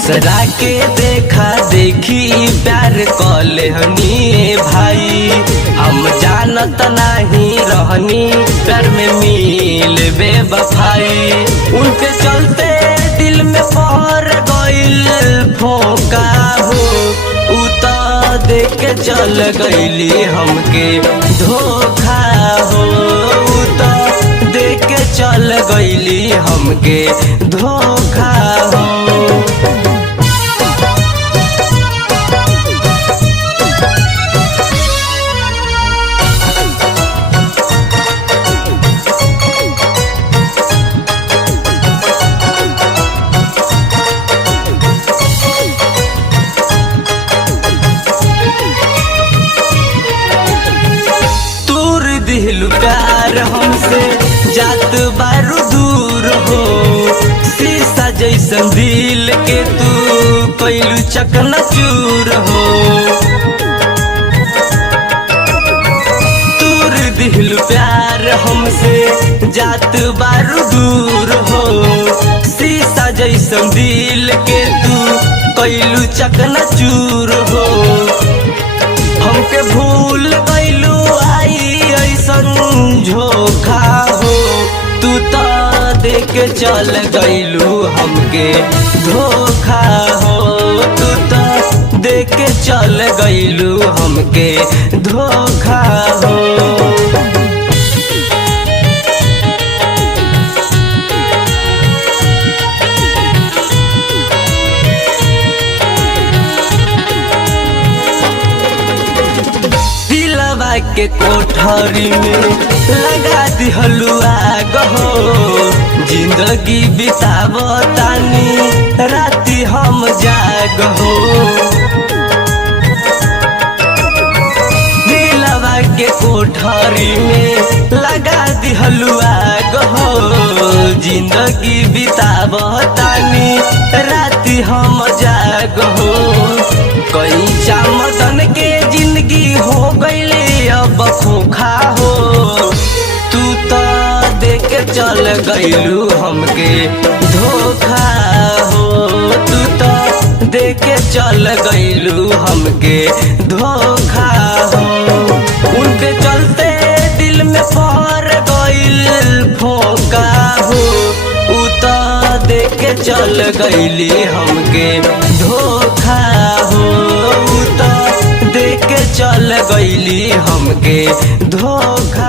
दूसरा के देखा देखी प्यार कले हनी भाई, हम जानत नहीं रहनी प्यार में मिल बेवफाई। उनके चलते दिल में पड़ गइल फोका हो, उ तो देख के चल गइली हमके धोखा हो, उ तो देख के चल गइली हमके धोखा हो। दिल प्यार हमसे जात बारू दूर हो, शीशा जैसन दिल के तू कैलू चकनाचूर हो। तूर दिल प्यार हमसे जात बारू दूर हो, शीशा जैसन दिल के तू कैलू चकनाचूर हो। हमके भूल गइलू आई ऐसन झोखा हो, तू तो देख के चल गइलू हमके धोखा हो, तू तो देख के चल गइलू हमके धोखा हो। के कोठरी में लगा दिहलू आग हो, जिंदगी बितावतानी राती हम जाग हो। दिलवा के कोठरी में लगा दिहलू आग हो, जिंदगी बितावतानी राती हम जाग हो। कई चामदन के जिंदगी हो गइले अब खोखा हो, तू तो देख के चल गइलू हमके धोखा हो, तू तो देख के चल गइलू हमके धोखा हो। उनके चलते दिल में पड़ गइल फोका हो, उ तो देख के चल गइली हमके धोखा हो, उ तो देख के चल गइली हमके धोखा।